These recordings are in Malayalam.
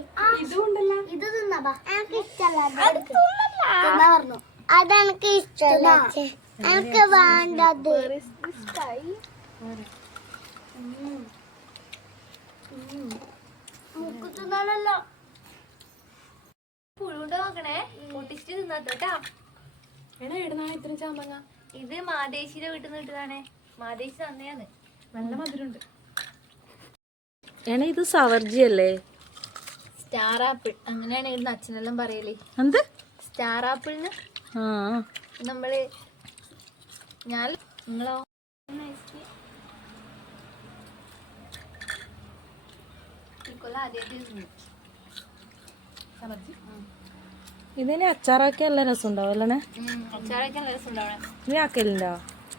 ഇത് തിന്നാ എനിക്ക് ഇഷ്ടമല്ല അതെനിക്ക് ഇഷ്ടമല്ല എനിക്ക് വേണ്ടത് മുക്കുത്തുന്നാണല്ലോ പുഴുണ്ട് നോക്കണേ പൊട്ടിച്ചിട്ട് തിന്നാത്തോട്ടാ. ഇത്ര ചാമ്പങ്ങ ഇത് മാദേശിയുടെ വീട്ടിൽ നിന്ന് കിട്ടുന്നതാണേ. മാദേശി തന്നെയാണ്. നല്ല മധുരമുണ്ട്. ഇത് സവർജി അല്ലേ? സ്റ്റാർ ആപ്പിൾ അങ്ങനെയാണ് ഇവിടുന്ന് അച്ഛനെല്ലാം പറയല്. എന്ത് സ്റ്റാർ ആപ്പിളിന് നമ്മള് ഞാൻ നിങ്ങളോ ഇതിന് അച്ചാറാക്കി നല്ല രസം ഉണ്ടാവും അല്ലേ? അച്ചാറൊക്കെ നല്ല രസം ഉണ്ടാവണേ. നീ ആക്കലുണ്ടോ?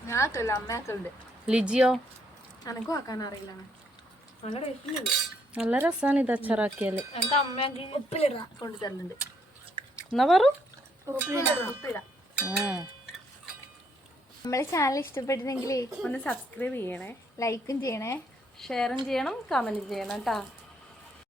ഞാൻ ആക്കല്ല, അമ്മ ആക്കലുണ്ട്. ലിജിയോ? എനക്കും ആക്കാൻ അറിയില്ല. നല്ല ടേസ്റ്റ്. നല്ല രസമാണ് ഇത് അച്ചാറാക്കിയാല്. എനിക്ക് അമ്മയാക്കി കൊണ്ടു തരുന്നുണ്ട്. എന്നാ പറ. നമ്മളെ ചാനൽ ഇഷ്ടപ്പെട്ടിരുന്നെങ്കിൽ ഒന്ന് സബ്സ്ക്രൈബ് ചെയ്യണേ, ലൈക്കും ചെയ്യണേ, ഷെയറും ചെയ്യണം, കമന്റ് ചെയ്യണം കേട്ടാ.